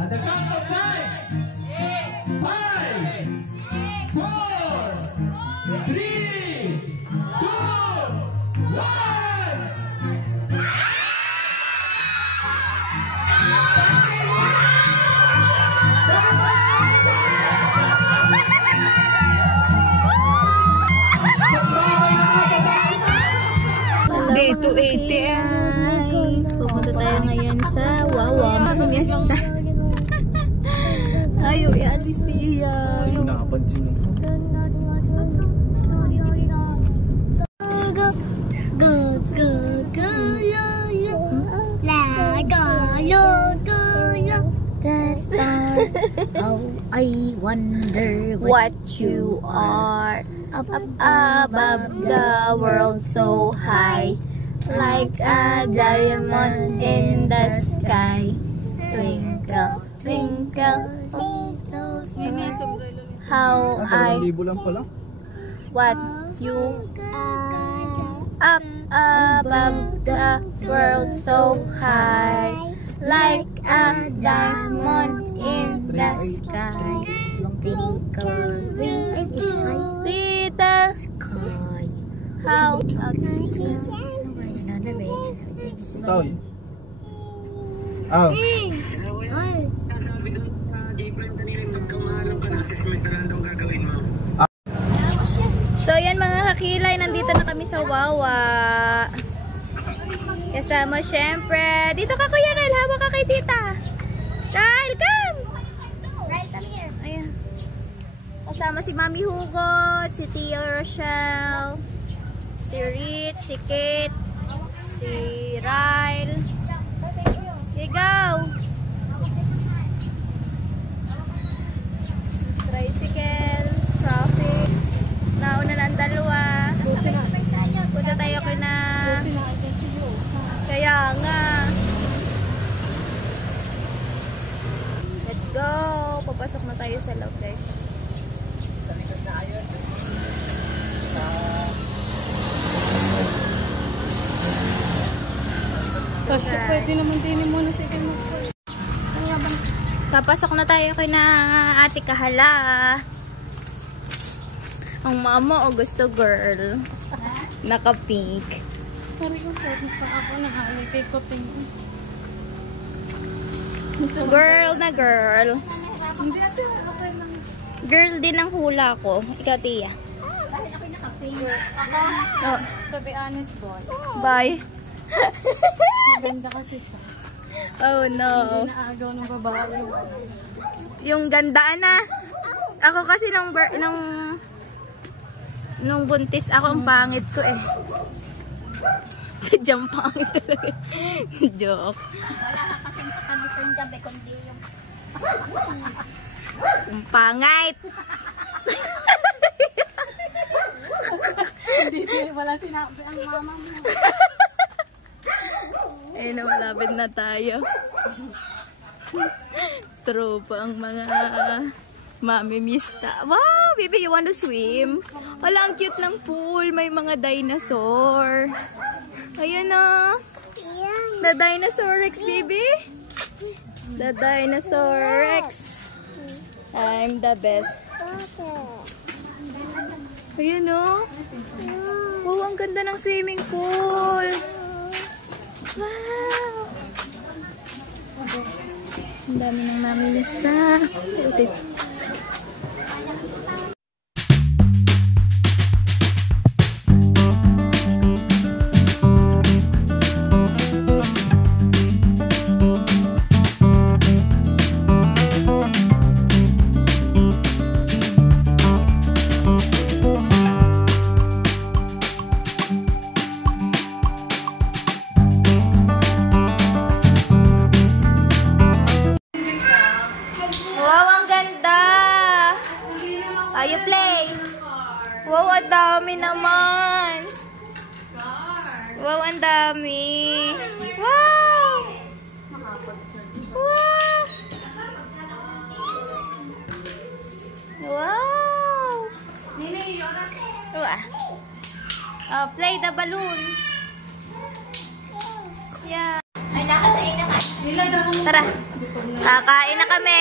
At the count of 5, 5, 4, 3, 2, 1. Dito 80. Pupunta tayo ngayon sa Wawa Fiesta. Ayaw i-alis niya. Ayun, nakapansin mo. I wonder what you are. Up above the world so high, like a diamond in the sky. Twinkle, twinkle, little star, how I what you up above the world so high, like a diamond in the sky. Twinkle, little sky, how Toy. Oh. Sabi doon sa J-Prime kanina, magdamahalan ka na, assessment na lang daw gagawin mo. So yan mga kakilay, nandito na kami sa Wawa. Kasama syempre. Dito ka Kuya Ryle, hawak ka kay tita. Ryle, come! Ryle, come here. Ayan. Kasama si Mami Hugot, si Tia Rochelle, si Rich, si Kate, si Ryle. Okay, go! Tricycle, traffic. Nauna na ang dalawa. Punta tayo kina. Kaya nga. Let's go. Papasok na tayo sa loob, guys. Sa likod na ayun. Kasi pwede naman din mo na sige mo. Papasok na tayo kina Ate Kahala. Ang mama o gusto girl. Naka-pink. Parang yung pwede pa ako nakaligay ko pink. Girl na girl. Hindi natin okay lang. Girl din ang hula ko. Ikaw, Tia. Dahil ako'y naka-pink. Oh. To be honest, boy. Bye. Maganda kasi siya. Oh no. Hindi naagaw ng babae. Yung ganda na. Ako kasi nung buntis ako, ang pangit ko eh. Sadyang pangit talaga. Joke. Wala ka kasing katabi ko yung gabi, kundi yung... Ang pangit. Hindi, wala sinabi ang mama mo. Ayun na, malapit na tayo. Tropa ang mga mamimista. Wow, baby, you want to swim? Wala, ang cute ng pool. May mga dinosaur. Ayun na. The Dinosaur Rex, baby. The Dinosaur Rex. I'm the best. Ayun o. Oh, ang ganda ng swimming pool. Wow. Ang dami ng mamimista. You play. Wow, ang dami naman. Wow, ang dami. Wow! Wow! Wow! Oh, play the balloon. Yeah. Ay, nakatayin na ka. Nilagay ko Tara. Kakain na kami.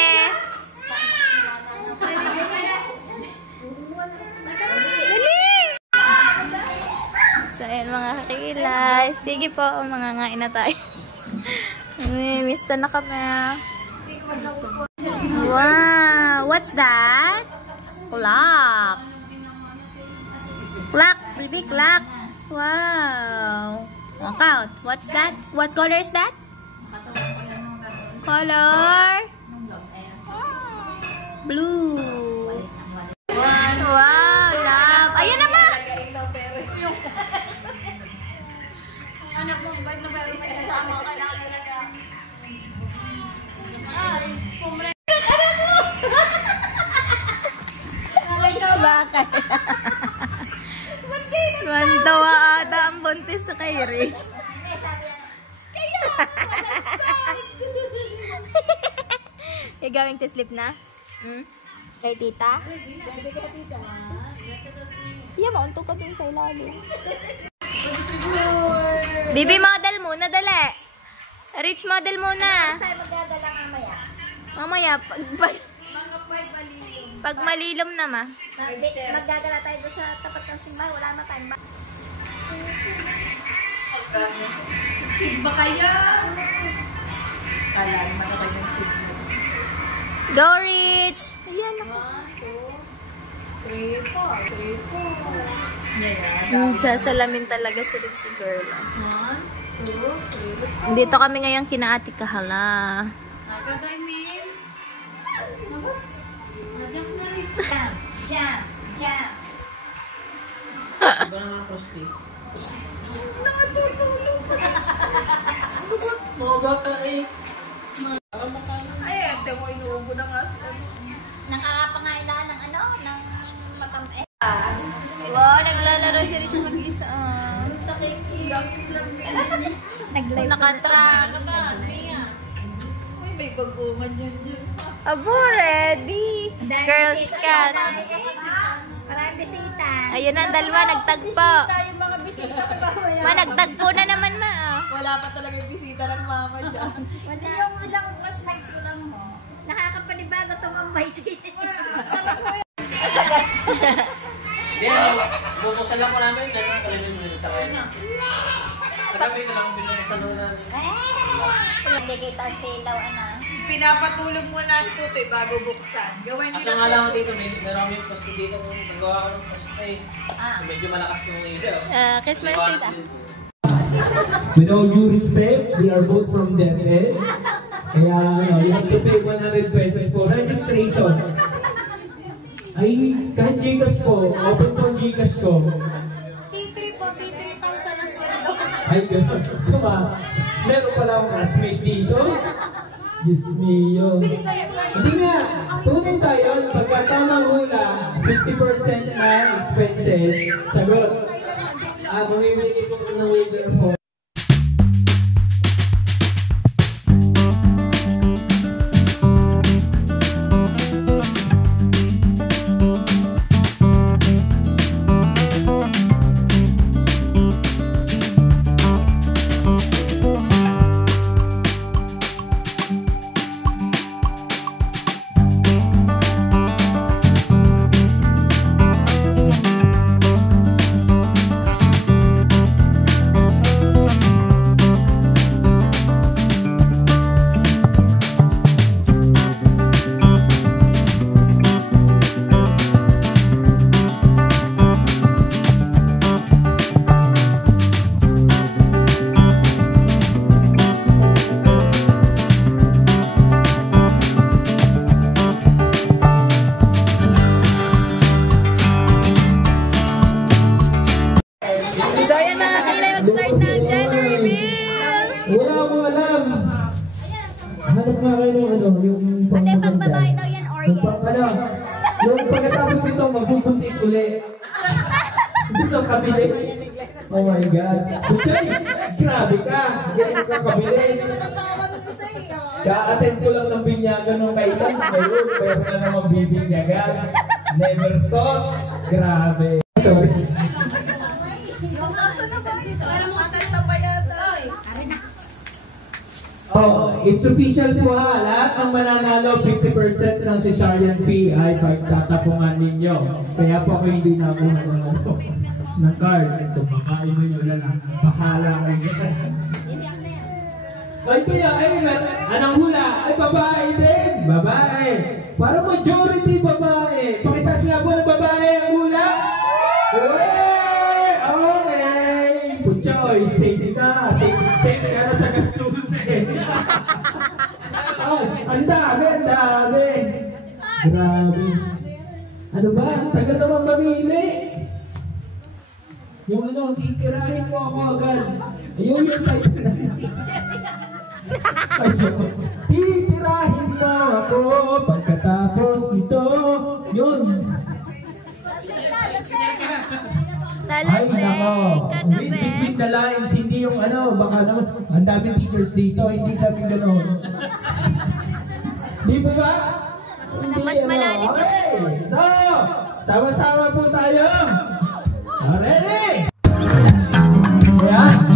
So, ayan mga kakilay. Sige po, mga ngain na tayo. Mista na kami. Wow! What's that? Clock. Clock. Baby clock. Wow. Count. What's that? What color is that? Color? Blue. Wow, love. Ayan naman. Anak mo, bait na bait may kasama ka lang talaga. Ay, pumre. Bakit? Mantawa ata ang buntis sa kay Rich. Kaya, you're going to sleep na? Kay tita? Pwede kay tita. Iya, maunto ka dun sa ilalim. Bibi model muna, dali. Rich model muna. Saan magdadala mamaya? Mamaya, pag malilom na ma. Magdadala tayo doon sa tapat ng simbahan. Wala naman tayong Sigba kaya? Kala naman ako yung sigba. Go, Rich! Ayan ako. 1, 2, 3, 4. Sasalamin talaga si Rich girl. 1, 2, 3. Dito kami ngayon kina Ate Kahala. Agaday, Mim. Jam! Jam! Iba naman prosti. Mga bata eh. Ay, ate mo inuubo na nga. Nakakapangailangan ng ano? Ng matamay. Wow, naglalaro si Rich mag-isa. Nakatrack. Uy, may baguman yun dyan. Abo, ready. Girl Scout. Maraming bisita. Ayun na, dalawa, nagtagpo. Yung mga bisita ko mamaya. Ma, nagtagpo na naman, ma. Wala pa talaga yung bisita ng mama dyan. Wala. Yung ilang classmates ko lang mo. Nakakapanibago itong ang mighty. Sagas. Hindi, bubuksan lang ko namin. Kalimin mo yung takay na. Sa gabi ko lang binuksan namin. Hindi kita silaw, ano. Pinapatulog mo na ito bago buksan. Gawin Asa nga lang ako dito, meron may posto dito kung nagawa ko ng posto eh. Medyo malakas ng ilaw. Kiss mo na tita. With all due respect, we are both from DepEd. Kaya you have to pay 100 pesos for registration. Ay, kahit Gcash ko, open po ang Gcash ko. T3 po, T3,000 na sweldo. Ay, gano'n. Suma, meron pala akong classmate dito. Diyos mio. Hindi nga, tunin tayo, pagkatamang hula, 50% na expenses, sagot. Mamimili ko ng waiver for. Yung pagkatapos nito, magbubuntis ulit. Dito kabili. Oh my God. Gusto grabe ka. Ganyan ka kabilis. Ka-attend ko lang ng binyagan ng kailan. Ngayon, pwede na naman bibinyagan. Never thought. Grabe. Sorry. Oh, it's official po ha. Lahat ng mananalo, 50% ng cesarean fee ay pagtatapungan ninyo. Kaya po ako hindi nakuha ng card. Kung makain mo nyo lang, bahala kayo. So ito yung, anong hula? Ay, babae din. Babae. Para majority babae. Pakita sila po ng babae ang hula. Okay. Good choice. Safety ka. Safety ka na sa gastusin. Ang dami, ang dami. Grabe. Ano ba? Tagal naman mamili. Yung ano, titirahin mo ako agad. Ayun yung sa'yo na. Titirahin mo ako pagkatapos ito. Yun. Talasig, kagabi. Read the lines, hindi yung ano, baka naman, ang daming teachers dito, hindi kami gano'n. Di ba ba? Mas malalim yung okay. So, sama-sama po tayo. Ready? Ayan.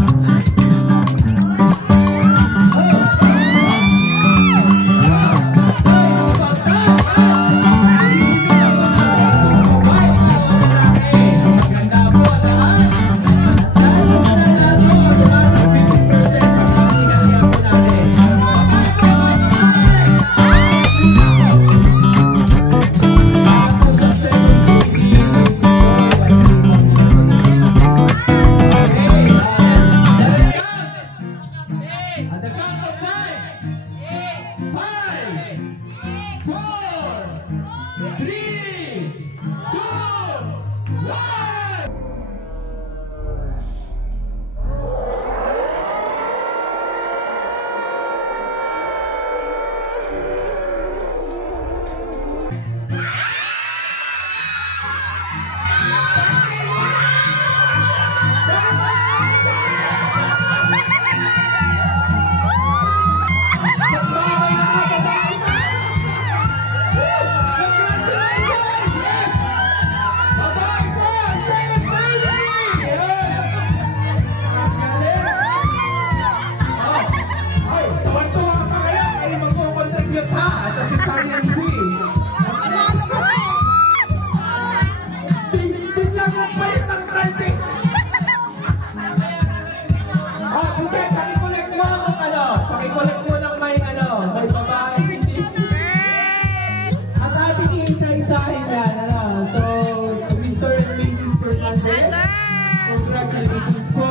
Congratulations po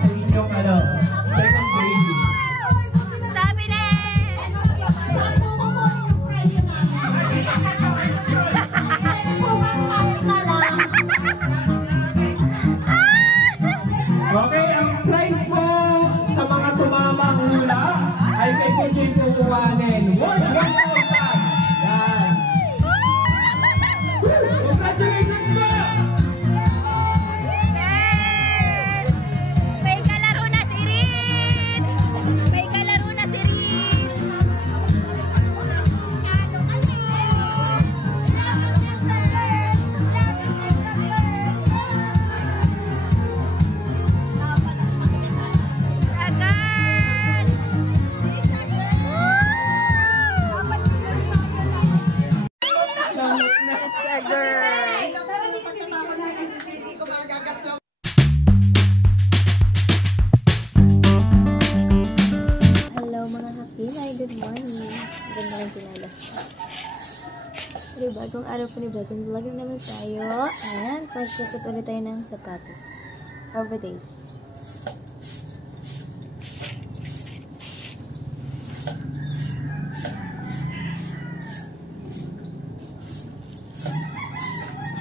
sa inyong second grade. Sabi na! Okay, ang prize po sa mga tumamang hula ay kay Kuya kukuhanin. Worth 1,000! Yan! Congratulations po! May kalaro na si Rich! May kalaro na si Rich! Sagan! It's a girl! Hello mga kapilay, good morning. Ganda ng sinalas ko. Pero bagong araw po ni bagong vlog na naman tayo. Ayan, pagkasot ulit tayo ng sapatos. Overday.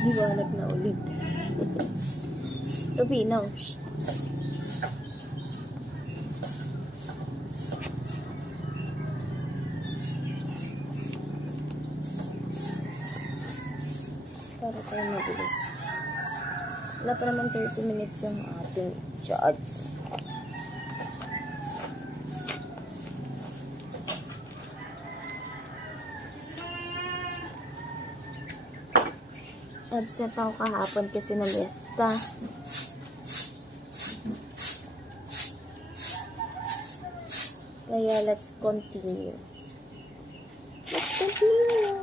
Liwanag na ulit. Ruby, no. Shh. Para tayo mabilis. Wala pa naman 30 minutes yung ating chat. Absent ako kahapon kasi na lesta. Kaya let's continue. Let's continue.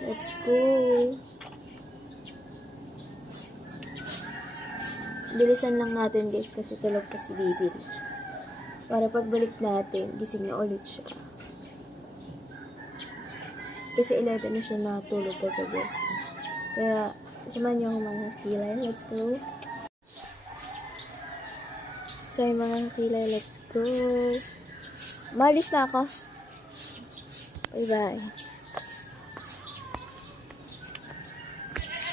Let's go. Bilisan lang natin guys kasi tulog pa si Baby Rich. Para pagbalik natin, gising na ulit siya. Kasi 11 na siya natulog kagabi. Kaya, samahan niyo ako mga kilay. Let's go. So, mga kilay, let's go. Malis na ako. Bye-bye.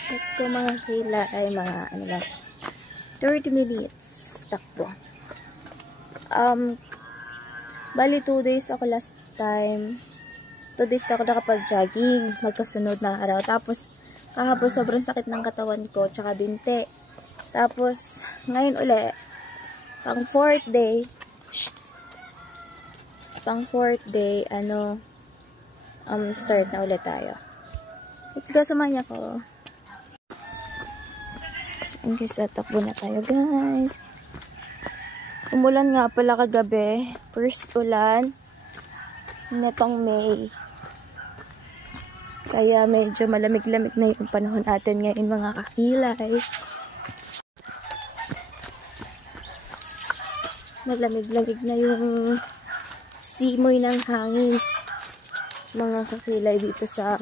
Let's go mga hila ay mga ano lang 30 minutes takbo. Bali 2 days ako last time. 2 days na ako nakapag-jogging magkasunod na araw. Tapos kahapon sobrang sakit ng katawan ko tsaka binte. Tapos ngayon uli pang 4th day start na ulit tayo. Let's go, samahan niyo ako. Guys, tatakbo na tayo guys. Umulan nga pala kagabi. First ulan netong May. Kaya medyo malamig-lamig na yung panahon natin ngayon mga kakilay. Malamig-lamig na yung simoy ng hangin mga kakilay dito sa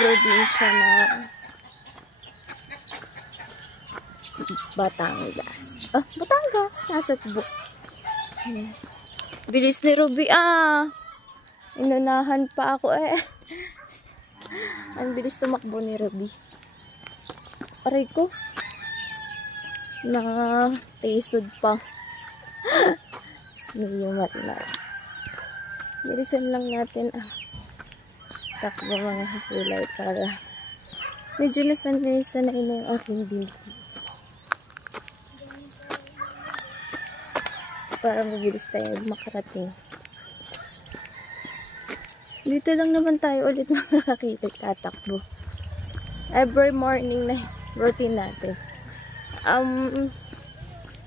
probinsya na Batangas. Oh, Batangas. Nasa Cebu. Bilis ni Ruby inunahan pa ako eh. Ang bilis tumakbo ni Ruby. Aray ko. Tisod pa. Siniyo matla. Bilisan lang natin takbo mga kakilay para medyo nasanay na yung aking binti. Para mabilis tayo makarating. Dito lang naman tayo ulit mga kakilay tatakbo. Every morning na routine natin.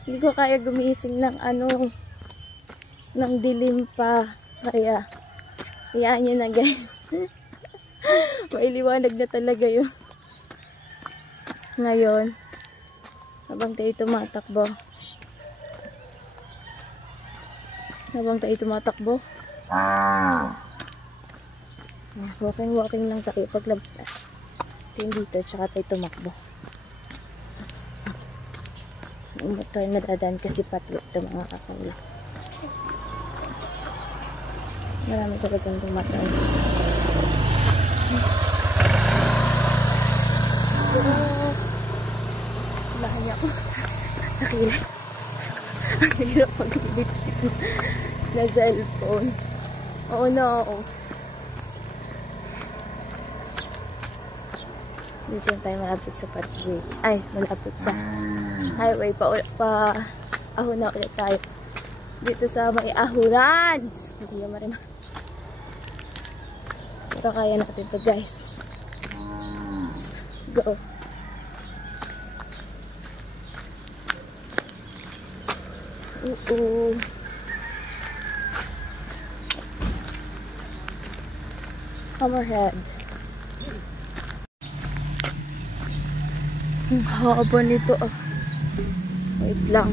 Hindi ko kaya gumising ng ng dilim pa. Kaya iyaan nyo na guys. Mailiwanag na talaga yun. Ngayon habang tayo tumatakbo. Walking lang tayo paglabas na. Dito, tsaka tayo tumakbo. Yung motor nadadaan kasi patlo ito mga kakawin. Marami talagang tumatay. Lahaya ko. Nakilay. Ang hirap mag-ibig na cellphone. Oh no. Minsan tayo malapit sa pathway. Ay, malapit sa highway. Ahon na ulit tayo. Dito sa may ahunan. Hindi naman rin. Pero kaya natin to guys. Go. Hammerhead. Ang haba nito Wait lang.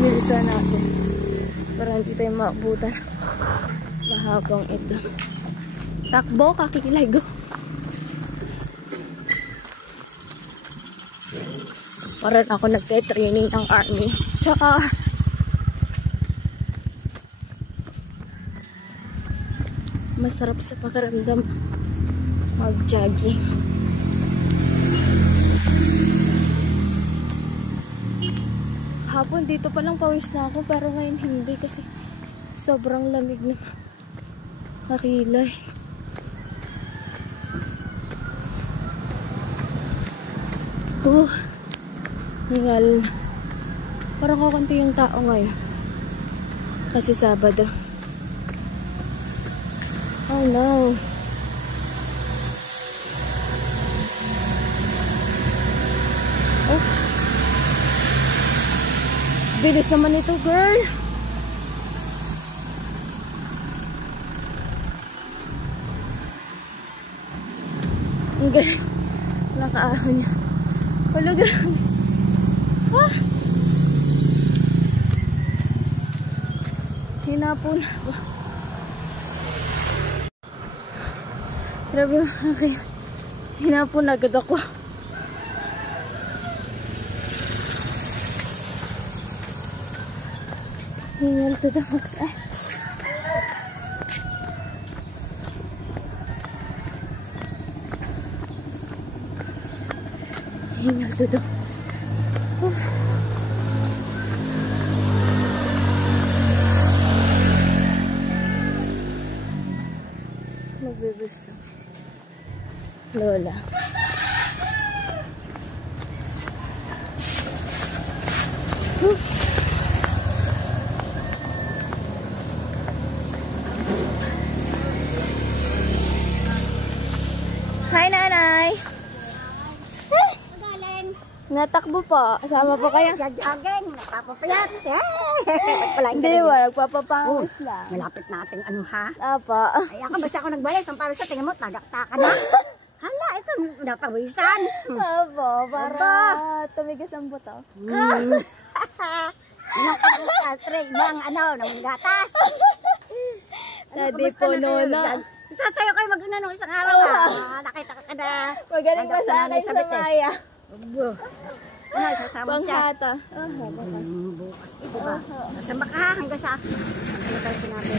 Bilisan natin. Para hindi tayo maabutan. Mahabang ito. Takbo, kakilay, go. Parang ako nagpe-training ng army. Tsaka masarap sa pakiramdam mag-jogging. Kahapon dito palang pawis na ako, pero ngayon hindi kasi sobrang lamig na makilay. Hingal. Parang kakunti yung tao ngayon. Kasi Sabado. Oh no. Oops. Bilis naman ito, girl. Ang galing. Nakaahon niya. Wala, grabe. Ah! Hinapon ako. Grabe, okay. Hinapon agad ako. Hingal to the max. Hingal to the magbibis lang. Lola. Hi, Nanay! Natakbo po. Kasama po kayo. Jogging, napapapayat. Hindi ba, nagpapapangis lang. Malapit natin ano ha? Apo. Ay ako basta ako nagbalis. Ang para sa tingin mo, tagaktakan na. Hala, ito napawisan. Apo, para tumigas ang buto. Ibang ng gatas. Daddy po, Nona. Sasayo kayo mag-unanong isang araw ha. Nakita ka na. Magaling pa sa akin sa Maya. Ano, isasama siya. Panghata. Bukas, diba? Nasama ka hanggang sa ano tayo sinabi.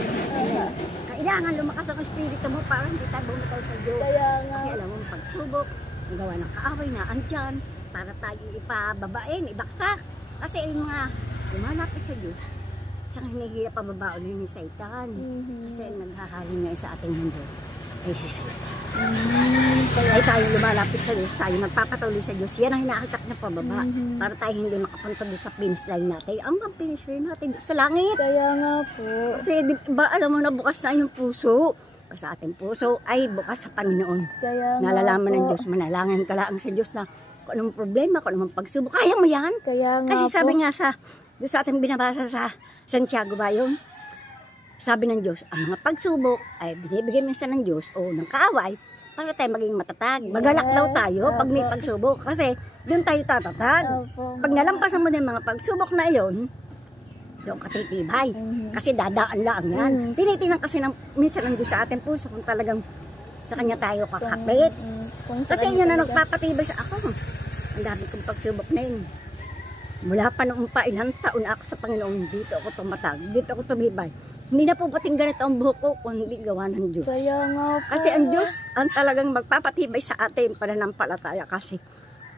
Kailangan lumakas ang espiritu mo para hindi tayo bumitaw sa Diyos. Kaya nga. Kasi alam mo, pagsubok, ang gawa ng kaaway na andyan para tayo ipababain, ibaksak. Kasi yung mga lumalapit sa Diyos, siyang hinihirap pababaon ni Satan. Kasi naghahalin nga sa ating mundo ay si Satan. Ay tayo lumalapit sa Diyos, tayo magpapatuloy sa Diyos. Yan ang hinahakak na pababa para tayo hindi makapunta doon sa finish line natin. Ang finish line natin sa langit. Kaya nga po. Kasi ba, alam mo na bukas na yung puso. Sa ating puso ay bukas sa Panginoon. Kaya nga nalalaman po. ng Diyos, manalangin ka lang sa Diyos na kung anong problema, kung anong pagsubok, kaya mo yan. Kaya nga kasi po. sabi nga doon sa ating binabasa sa Santiago ba yun? Sabi ng Diyos, ang mga pagsubok ay binibigay minsan ng Diyos o ng kaaway para tayo maging matatag. Magalak daw tayo pag may pagsubok kasi doon tayo tatatag. Pag nalampasan mo na yung mga pagsubok na iyon, doon ka titibay. Kasi dadaan lang yan. Tinitingnan kasi minsan ng Diyos sa ating puso kung talagang sa Kanya tayo kakapit. Kasi yun na nagpapatibay sa ako. Ang dami kong pagsubok na yun. Mula pa noong pa ilang taon ako sa Panginoon, dito ako tumatag, dito ako tumibay. Hindi na po pating ganito ang buhok ko kung hindi gawa ng Diyos. Kaya nga po. Kasi ang Diyos ang talagang magpapatibay sa atin pananampalataya. Kasi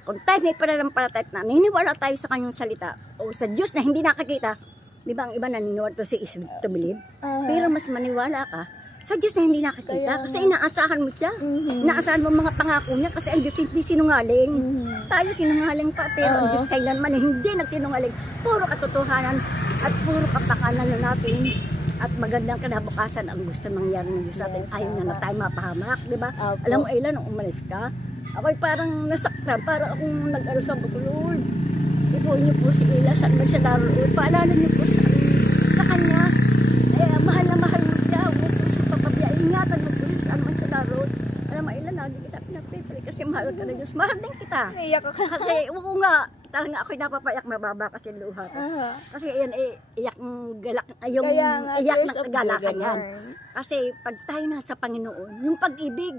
kung tayo may pananampalataya at naniniwala tayo sa Kanyang salita o sa Diyos na hindi nakakita, di ba ang iba naniniwala to si is to believe? Pero mas maniwala ka sa Diyos na hindi nakakita kasi inaasahan mo siya. Inaasahan mo mga pangako niya kasi ang Diyos hindi sinungaling. Tayo sinungaling pa pero ang Diyos kailanman hindi nagsinungaling. Puro katotohanan at puro kapakanan natin. At magandang kinabukasan ang gusto mangyari ng Diyos sa atin. Ayaw na tayo mapahamak, di ba? Alam mo, Ayla, nung umalis ka, ako'y parang nasaktan, parang akong nag-aro sa Lord. Ipuin niyo po si Ayla, saan ba siya naroon? Paalala niyo po sa kanya. Mahal na mahal mo siya. Huwag po siya papabiya. Ingatan mo po saan man siya naroon. Alam mo, Ayla, lagi kita pinagpipili kasi mahal ka na Diyos. Mahal din kita. Iyak ako. Kasi, ko nga, talaga ako'y napapayak mababa kasi luha ko. Kasi yan iyak ng galak, yung iyak ng kagalakan yan. Kasi pag tayo nasa Panginoon, yung pag-ibig,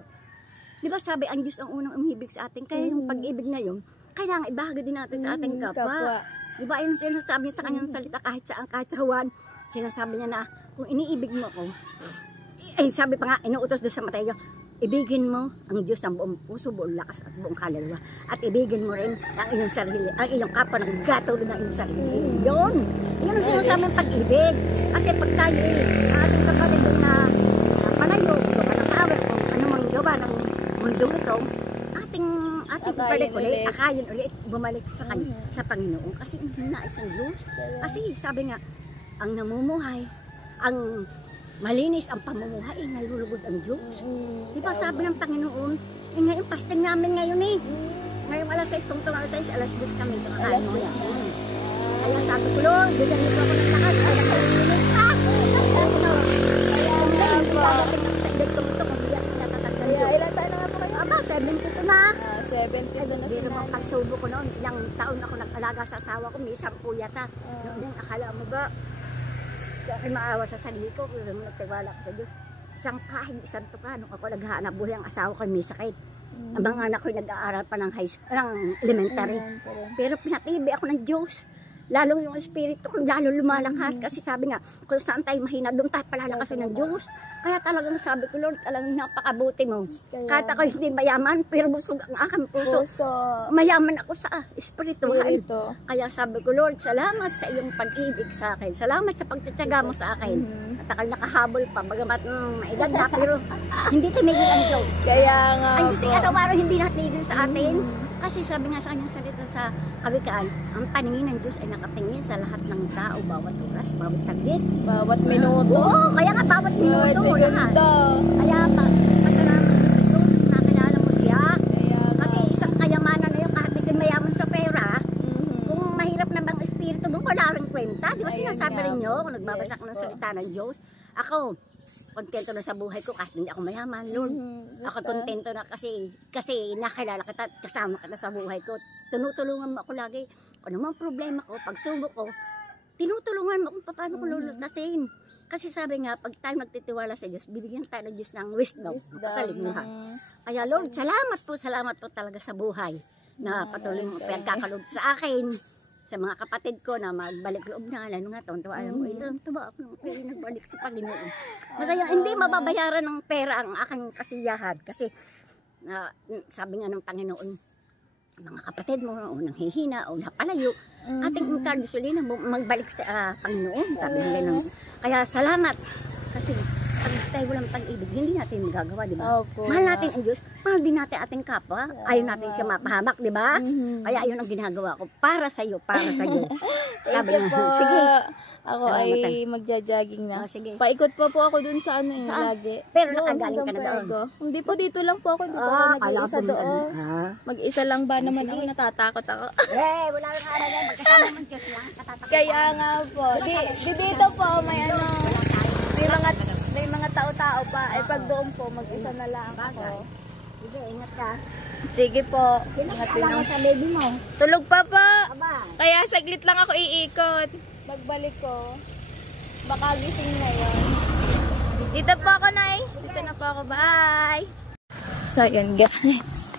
di ba sabi ang Diyos ang unang umibig sa atin, kaya yung pag-ibig na yun, kailangan ibahagi din natin sa ating kapwa. Di ba yun sinasabi sa kanyang salita kahit saan, kahit sa Juan, sinasabi niya na kung iniibig mo ako, sabi pa nga, inuutos doon sa Mateo, ibigin mo ang Diyos ng buong puso, buong lakas at buong kaluluwa. At ibigin mo rin ang iyong sarili, ang iyong kapwa ng gatulad ng iyong sarili. Yun ang sinasabing pag-ibig. Kasi pag tayo ating kapatid na palayo, panatawid kung anumang gawa ng mundo ito, ating akayin ulit, bumalik sa Panginoon. Kasi nais ng Diyos. Kasi sabi nga, ang namumuhay, ang malinis ang pamumuhay, nalulugod ang Diyos. Diba sabi ng Panginoon, ngayon pasting namin ngayon Ngayon alas 6, tungtong alas 6, alas 10 kami kumakain mo yan. Kaya sabi ko, Lord, bigyan niyo ako ng lakas, ay nakalimunin pa. Kaya hindi dadating ako sa edad kung ito, kung hindi ako natatagdan Diyos. Ilan tayo na nga po kayo? Aba, 72 na. 72 na Hindi naman pagsubo ko noon, ilang taon ako nag-alaga sa asawa ko, may 10 yata. Noon, akala mo ba, ako'y maawa sa sarili ko, pero nagtiwala ko sa Diyos. Isang tuka, nung ako naghahanap buhay, ang asawa ko may sakit. Ang mga anak ko'y nag-aaral pa ng elementary. Pero pinatibi ako ng Diyos. Lalo yung espiritu ko, lalo lumalakas. Kasi sabi nga, kung saan tayo mahina, doon tayo palalakasin ng Diyos. Kaya talagang sabi ko, Lord, talagang napakabuti mo. Kahit ako hindi mayaman, pero busog ang aking puso. Mayaman ako sa espiritual. Kaya sabi ko, Lord, salamat sa iyong pag-ibig sa akin. Salamat sa pagtsatsaga mo sa akin. At akal nakahabol pa, bagamat maedad na, pero hindi tumigil ang Diyos. Kaya nga ang Diyos ay araw-araw hindi natigil sa atin. Kasi sabi nga sa kanyang salita sa kawikaan, ang paningin ng Diyos ay nakatingin sa lahat ng tao, bawat oras, bawat saglit. bawat minuto. Oo, kaya nga bawat minuto. Kaya pasalamat mo sa Diyos, nakilala mo siya. Kasi isang kayamanan na yun, kahit hindi mayaman sa pera, kung mahirap na bang espiritu mo, wala rin kwenta. Di ba sinasabi rin nyo, kung nagbabasa ko ng salita ng Diyos, ako, kontento na sa buhay ko kahit hindi ako mayaman, Lord. Ako kontento na kasi nakilala kita at kasama ka na sa buhay ko. Tinutulungan mo ako lagi. Kung anong problema ko, pagsubok ko, tinutulungan mo kung paano ko lulutasin. Kasi sabi nga, pag tayo magtitiwala sa Diyos, bibigyan tayo ng Diyos ng wisdom, kasalimuhan. Kaya Lord, salamat po talaga sa buhay na patuloy mo pagkakaloob sa akin. Sa mga kapatid ko na magbalik loob na, lalo nga tuwa alam mo, tuwa ako ng nagbalik sa Panginoon. Masaya, hindi mababayaran ng pera ang aking kasiyahan kasi sabi nga ng Panginoon, mga kapatid mo o nanghihina o napalayo, ating encourage ulit na magbalik sa Panginoon. Sabi nga ganun. Kaya salamat kasi pag tayo walang pag-ibig, hindi natin magagawa, di ba? Mahal natin ang Diyos, mahal din natin ating kapwa. Ayaw natin siya mapahamak, di ba? Kaya ayun ang ginagawa ko para sa iyo, para sa iyo. Sabi nga, sige. Ako ay magja-jogging na. Sige. Paikot pa po ako dun sa lagi. Pero nakagaling ka na doon. Hindi po, dito lang po ako. Dito ako nag-iisa doon. Mag-isa lang ba naman ako, natatakot ako. Wala nang kalaga, magkasama ng Diyos lang. Kaya nga po. Dito po, may may mga tao-tao pa. Ay pag doon po, mag-isa na lang ako. Sige, ingat ka. Sige po. Ingat lang sa baby mo. Tulog pa po. Aba. Kaya saglit lang ako iikot. Pagbalik ko, baka gising na yun. Dito po ako, Nay. Dito na po ako. Bye! So, yun guys.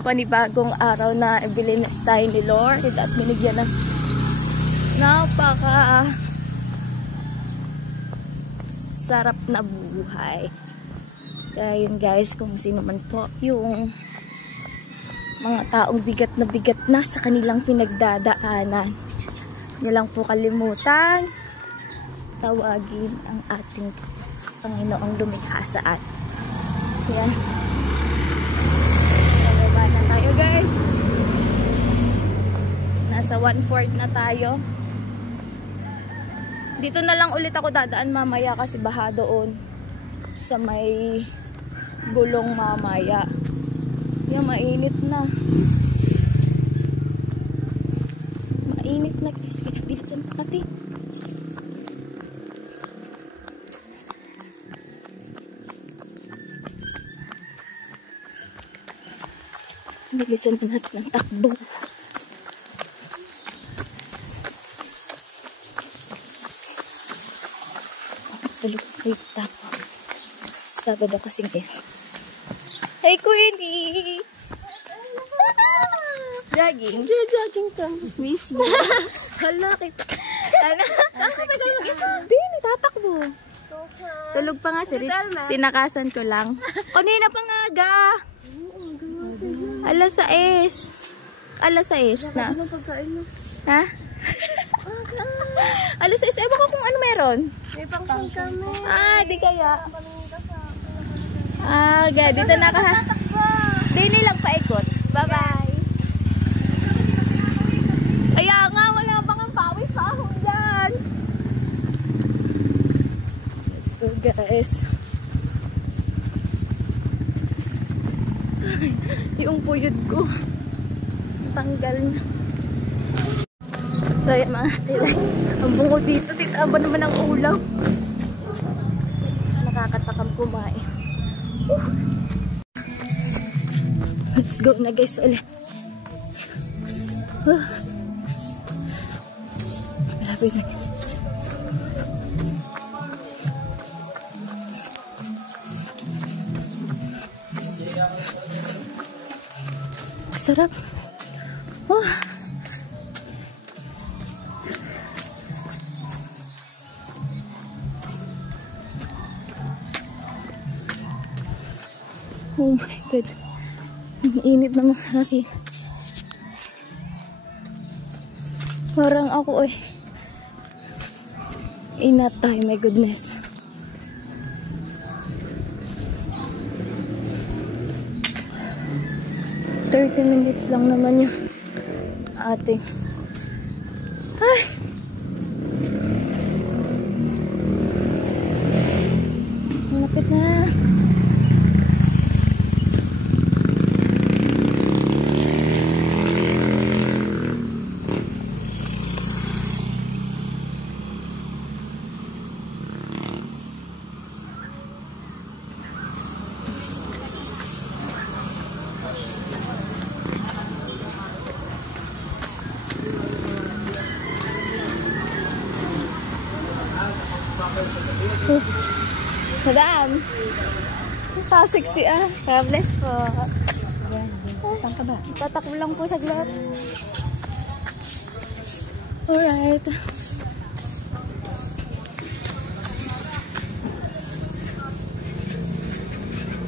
Panibagong araw na ibilinas tayo ni Lord at binigyan ng napaka sarap na buhay. Kaya yun guys, kung sino man po yung mga taong bigat na sa kanilang pinagdadaanan, niyo lang po kalimutan tawagin ang ating Panginoong lumikha sa atin. Yan. Nababa na tayo guys. Nasa 1/4 na tayo. Dito na lang ulit ako dadaan mamaya kasi baha doon sa may gulong mamaya. Yan, mainit na. Mainit na guys. Kaya bilisan pa natin. Bilisan pa natin ang takbo. Tulog kayo tapo. Sabado kasing eh. Hey, Queenie! Jogging? Jogging ka. Miss mo. Hala kita. Ano? Saan ka ba mag-isa? Hindi, natatakbo. Tulog pa nga si Rich. Tinakasan ko lang. Kanina pa nga aga. Alas 6. Alas 6 na. Ha? Alas 6. Ewan ko kung ano meron. May pangkong kami. Di kaya. Dito na ka ha. Di nilang paikot. Bye-bye. Kaya nga, wala bang ang pawis pa ako dyan. Let's go guys. Yung puyod ko. Tanggal na. So yan mga tilay. Ang bungo dito. Titaba naman ang ulaw. Nakakatakam kumain. Let's go na guys ulit. Malapit na. Sarap. Oh my God. Ang init naman akin. Parang ako inatay, my goodness. Minutes lang naman yung ating. Ay! Malapit na. Madam! Sexy God bless po. Saan ka ba? Tatakbo lang po sa glot. Alright.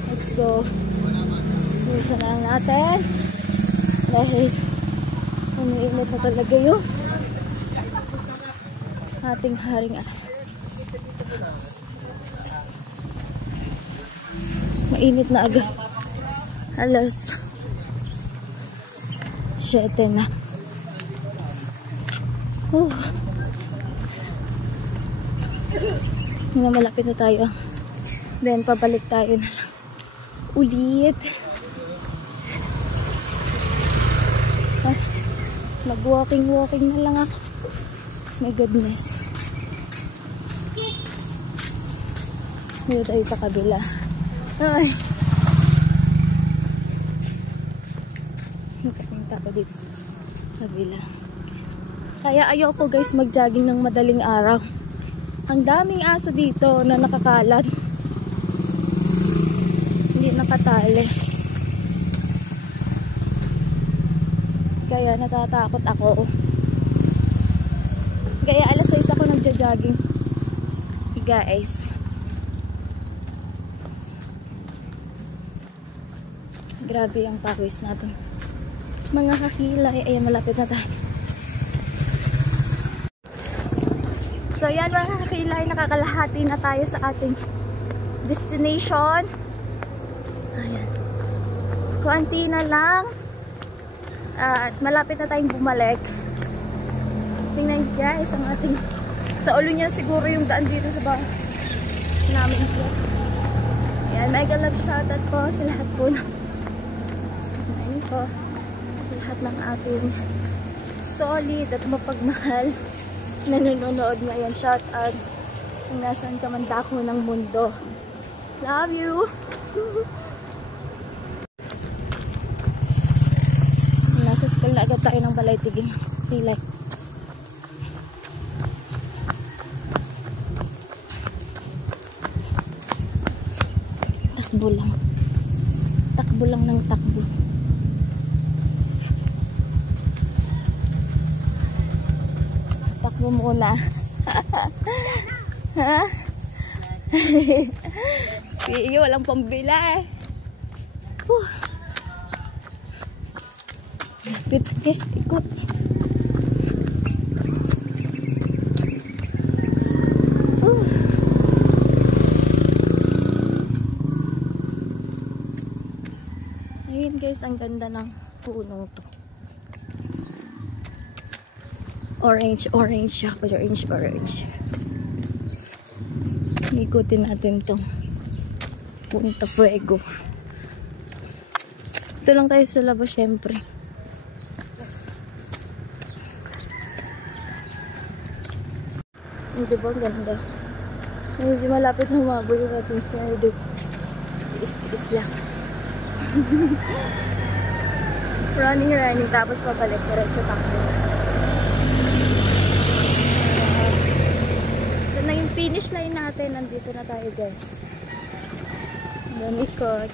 Let's go. Bisa na natin. Dahil umiinit na talaga yung ating haring mainit na agad. Alas 7 na. Malapit na tayo. Then pabalik tayo na ulit. Mag-walking na lang ako. My goodness. Dito tayo sa kabila. Ay. Punta ko dito sa kabila. Kaya ayoko guys mag-jogging ng madaling araw. Ang daming aso dito na nakakalat. Hindi nakatali. Kaya natatakot ako. Kaya alas 6 ako nagja-jogging. Guys. Grabe ang pawis natin. Mga kakilay. Ayan, malapit na tayo. So yan mga kakilay, nakakalahati na tayo sa ating destination. Ayan. Kuanti na lang. At malapit na tayong bumalik. Tingnan guys ang ating sa ulo niya siguro yung daan dito sa bahay namin po. Ayan, mega love shoutout po sa lahat po na po lahat ng ating solid at mapagmahal na nanonood ngayon. Shout out kung nasan ka man dako ng mundo. Love you. Nasa school na agad tayo ng Balay Tiging Pilay. Takbo lang ng takbo. Takbo muna. Ha? Walang pambila eh. Guys, ikot. Ayun guys, ang ganda ng puno to. Orange siya. Orange. Ikutin natin tong Punta Fuego. Ito lang tayo sa labas syempre. Diba ang ganda? Medyo malapit na humabol yung ating side. Tiis lang. running tapos pabalik diretso takbo. Ito na yung finish line natin. Nandito na tayo guys. Ikot.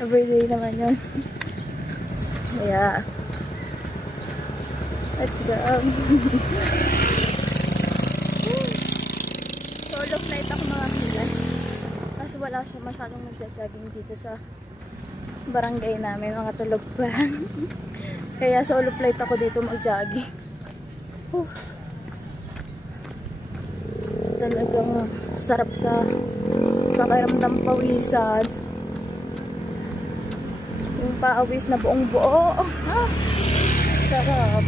Everyday naman yun. Yeah. Let's go. Solo flight ako mga kilay. Kasi wala siya masyadong nagja-jogging dito sa barangay namin. Mga tulog pa. Kaya solo flight ako dito mag-jogging. Talagang sarap sa pakiramdam pawisan. Yung paawis na buong buo. Sarap.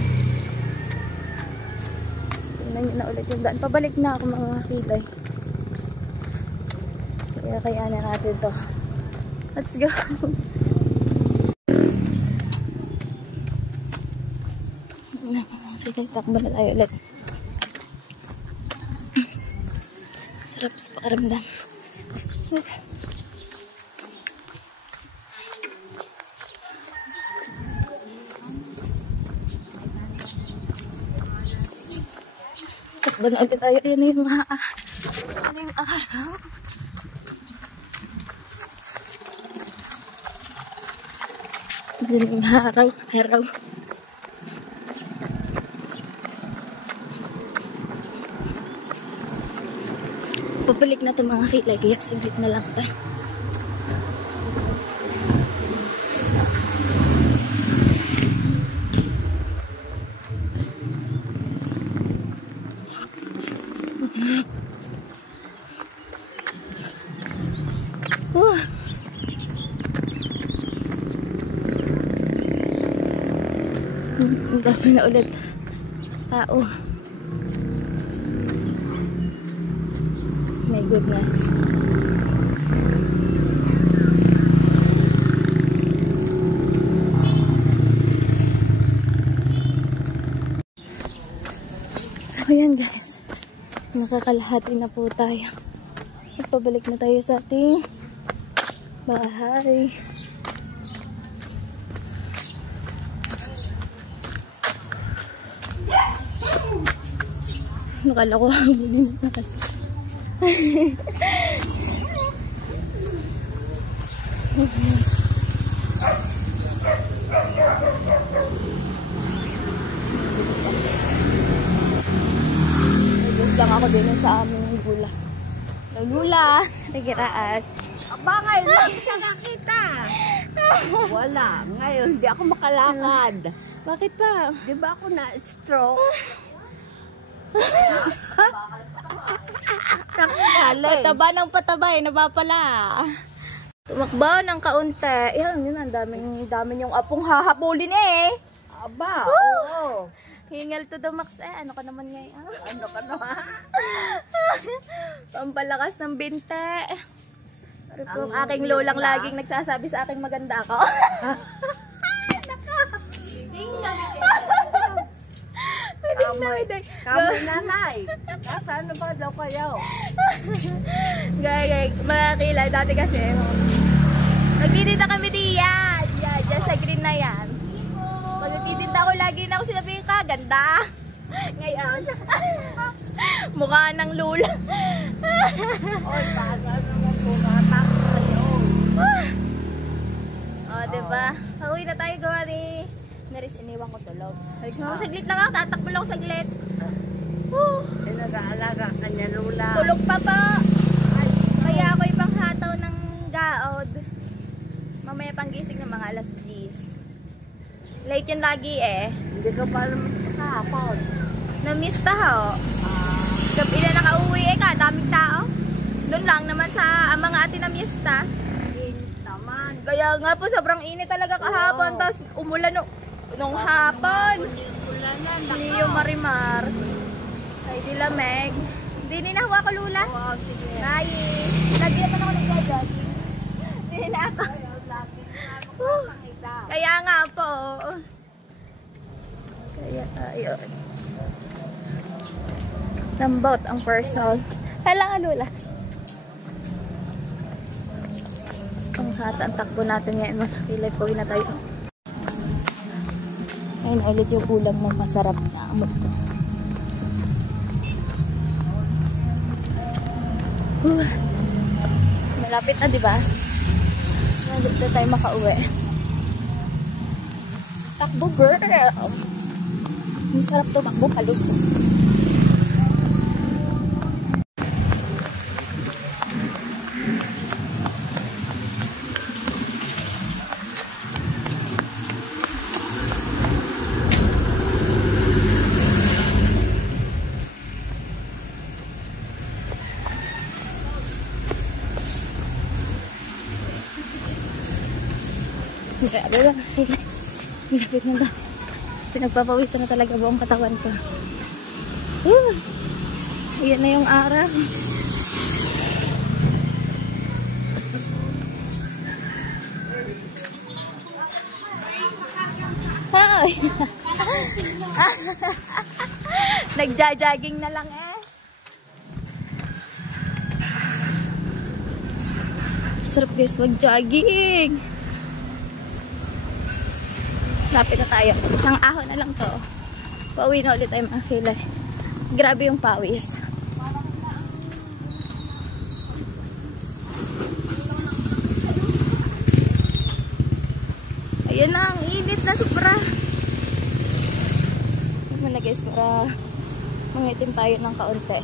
Tingnan nyo na ulit yung daan. Pabalik na ako mga kilay. Kaya kayanan natin to. Let's go. Sige, takbo na tayo ulit. Sarap sa pakiramdam. Takbo na ulit tayo. Yan yung mga araw. Yan yung araw. Pabalik na ito mga kilay, kaya saglit na lang tayo. Ang dami na ulit tao. My goodness. So ayan guys, nakakalahati na po tayo. At pabalik na tayo sa ating bahay. Nakala ko habulin na kasi. Nag-guess lang ako din sa aming lula. Lula, nagiraan. Aba, ngayon lang siya nakita. Wala. Ngayon, hindi ako makalakad. Bakit pa? Di ba ako na-stroke? Pataba ng pataba, nabapala. Tumakbo ng kaunti. Yan, yun, ang daming yung apong hahabulin eh. Aba, oo. Hingal to the max eh. Ano ka naman ngayon? Ano ka naman? Pampalakas ng binte. Pero kung aking lolang laging nagsasabi sa akin maganda ako. Kami nanay. Nasaan na ba daw kayo? Gay, mga kilay. Dati kasi, nagtitinda kami diyan. Diyan sa green na yan. Pag nagtitinda ko, lagi na ako sinabihin ka, ganda. Ngayon, mukha ng lula. Oy, paano naman pumatak kayo? O, diba? Pauwi na tayo, Gori. Naris, iniwan ko tulog. Sabi ko, saglit lang ako, tatakbo lang ako saglit. Nag-aalaga ka niya, Lula. Tulog pa po. Ay, laod. Mamaya pang gising ng mga alas 10. Late yun lagi eh. Hindi ka pa naman sa kahapon. Na-miss taho. Gabi na nakauwi eh ka, daming tao. Doon lang naman sa mga ate na miesta. Init naman. Kaya nga po, sobrang init talaga kahapon. Tapos umulan nung hapon. Hindi yung marimar. Ay, di lamig. Hindi ninahawa ko, Lula. Oo, sige. Ay, lagi naman ako nag-jogging. Hindi na ako. Kaya nga po. Kaya, ayun. Lambot ang person. Hala nga, Lula. Ang hata ang takbo natin ngayon. Pilay po na tayo. Ayun ulit yung ulam ng masarap na amot. Malapit na, di ba? Malapit na tayo makauwi. Takbo, girl! Masarap tumakbo, kalusog. Grabe lang. Malapit na ba? Pinagpapawisan na talaga buong katawan ko. Ayan na yung araw. Hi! Nagja-jogging na lang eh. Sarap guys mag-jogging. Lapit na tayo. Isang ahon na lang to. Pauwi na ulit tayo mga kilay. Grabe yung pawis. Ayan na, ang init na sobra. Tignan na guys, para mangitim tayo ng kaunti.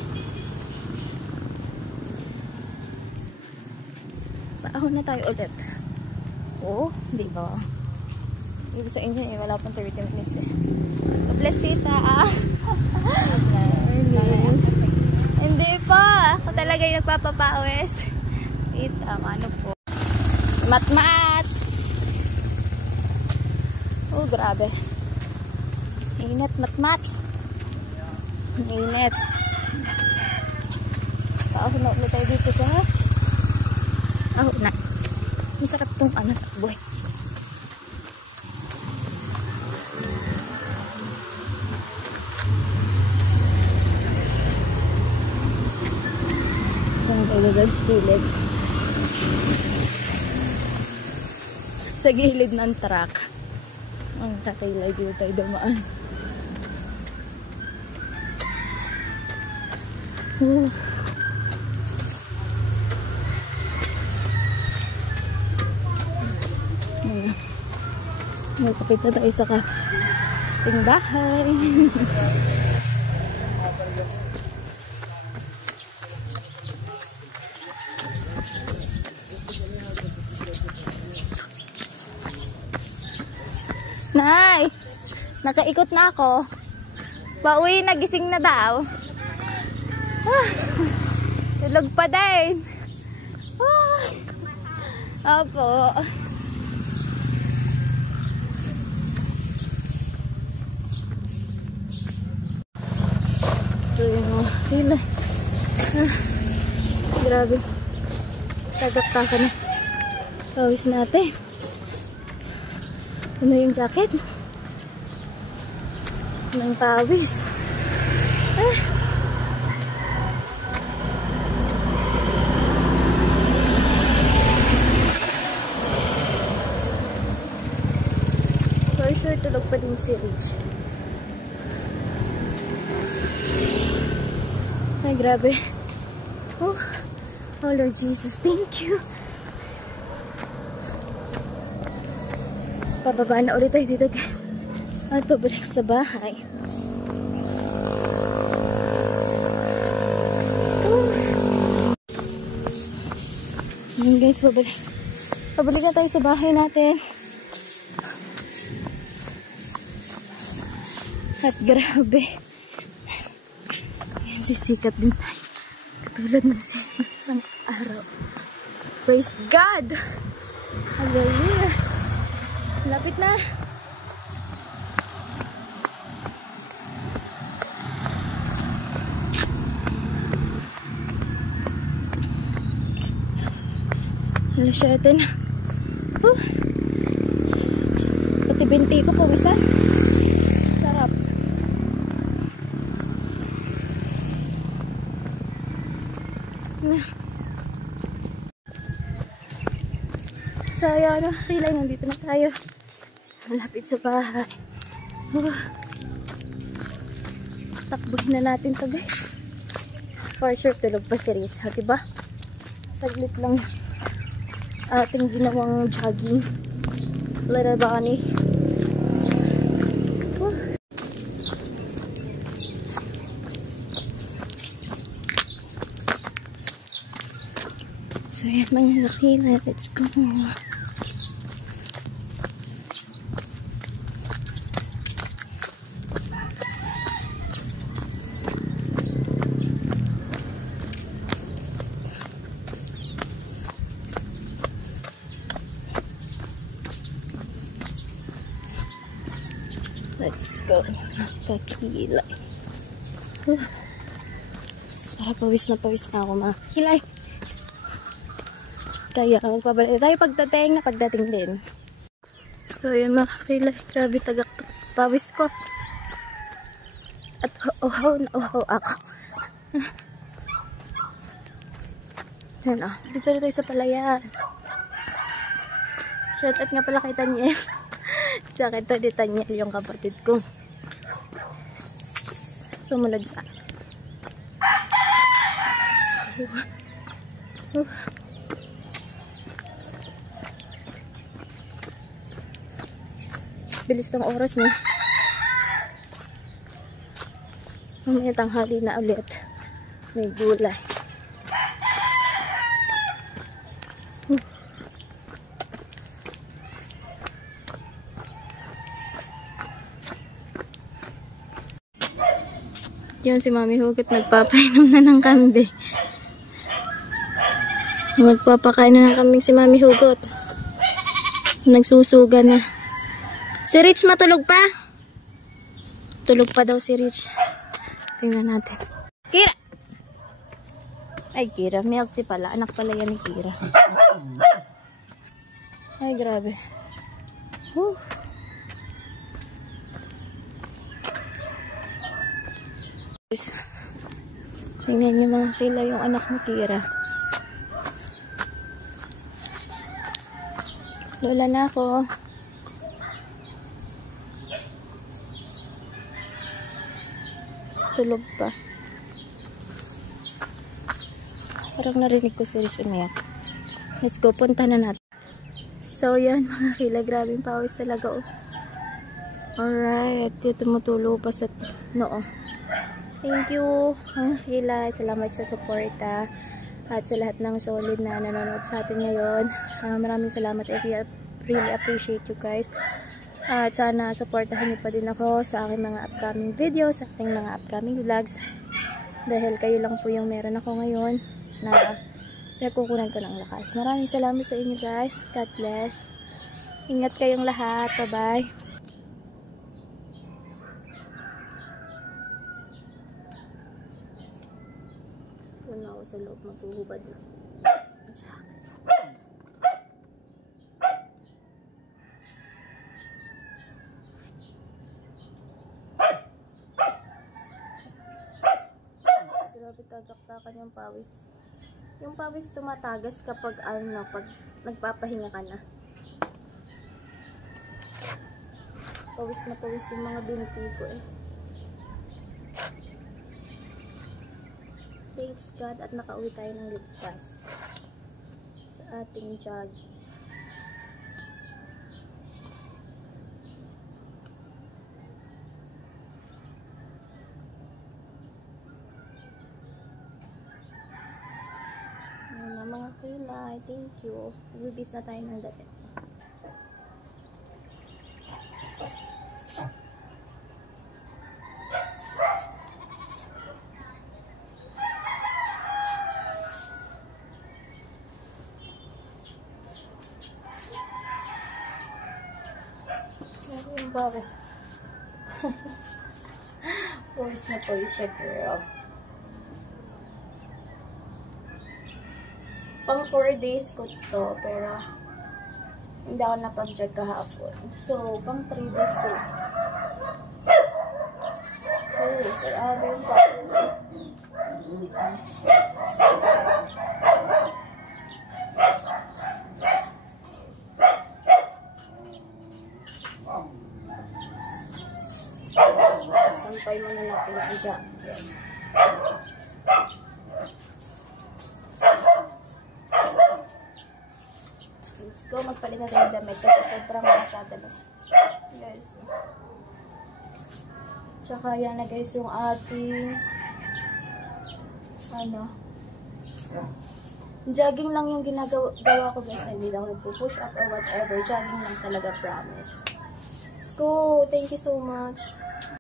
Paahon na tayo ulit. Oo, di ba? Ibig sa inyo eh, wala pang 30 minutes eh. Bless tita ah. Hindi pa. Ako talaga yung nagpapapawis. Tita, ano po. Mat-mat! Oh, grabe. Init, mat-mat. Init. Paahon na ulit tayo dito sa ahon na. Masakit itong takboy. Sa gilid. Sa gilid ng truck. Ang kakilay dito tayo dumaan. Kapit na tayo sa ating bahay. Nay, nakaikot na ako. Pauwi, nagising na daw. Tulog pa din. Opo. Ito yung mga hila. Grabe. Tagak-taka na. Pawis natin. Ano yung jacket? Ano yung pawis? For sure, tulog pa din si Rich. Ay, grabe. Oh, Lord Jesus, thank you. Pababa na ulit tayo dito guys. At pabalik sa bahay. Ayan guys, pabalik. Pabalik na tayo sa bahay natin. At grabe. Ayan, sisikat din tayo. Katulad ng isang araw. Praise God! Hallelujah! Lapit na. Alas 7 na. Pati binti ko pawisan. Sarap. Na. So, ayan, kilay, nandito na tayo. Malapit sa bahay. Takbuhin na natin to, guys. For sure, tulog pa si Risa, diba? Saglit lang ating ginawang jogging. Little bunny. So, yan mga kakilay. Let's go. Let's go. Kakilay. Pawis na ako mga kakilay. Kaya magpabalik tayo pagdating din. So yun mga kakilay. Grabe tagak pawis ko. At uhaw na uhaw ako. Yan o. Dito na tayo sa palayan. Shout out nga pala kay Tanyel. Tsaka ito di Tanyel yung kapatid ko. Sumunod sa bilis ng oras no. May tanghali na ulit. May gulay. Yun si Mami Hugot nagpapainom na ng kambing. Magpapakain na ng kambing si Mami Hugot. Nagsusuga na. Si Rich matulog pa? Tulog pa daw si Rich. Tingnan natin. Kira! Ay, Kira. Milk tea pala. Anak pala yan ni Kira. Ay, grabe. Tingnan niyo mga sila yung anak ni Kira. Lola na ako. Tulog pa. Parang narinig ko si Rich umiyak. Let's go, punta na natin. So yan mga kila, grabing pawis talaga. Alright, tumutulo pa sa noo. Thank you mga kila, salamat sa suporta at sa lahat ng solid na nanonood sa atin ngayon. Maraming salamat. I really appreciate you guys. At sana supportahan niyo pa din ako sa aking mga upcoming videos, sa aking mga upcoming vlogs. Dahil kayo lang po yung meron ako ngayon na nakukunan ko ng lakas. Maraming salamat sa inyo guys. God bless. Ingat kayong lahat. Bye-bye. Doon ako sa loob, maghuhubad na. Grabe tagaktakan yung pawis. Yung pawis tumatagas kapag pag nagpapahinga ka na. Pawis na pawis yung mga binti ko eh. Thanks God at nakauwi tayo ng ligtas sa ating jog. Mga kilay. Thank you. Rubis na tayo ng dati. Yung bawas. Pawis na pawis siya, girl. Pang 4 days ko to, pero hindi ako napag-jog kahapon. So, pang 3 days ko. Oh, grabe yung pawis. Sampay mo na natin ang jacket. Let's go, magpalit na tayo damit kasi sobrang masyado na. Guys. Tsaka yan na guys yung ating jogging lang yung ginagawa ko guys. Hindi lang nagpo-push up or whatever. Jogging lang talaga, promise. Let's go. Thank you so much.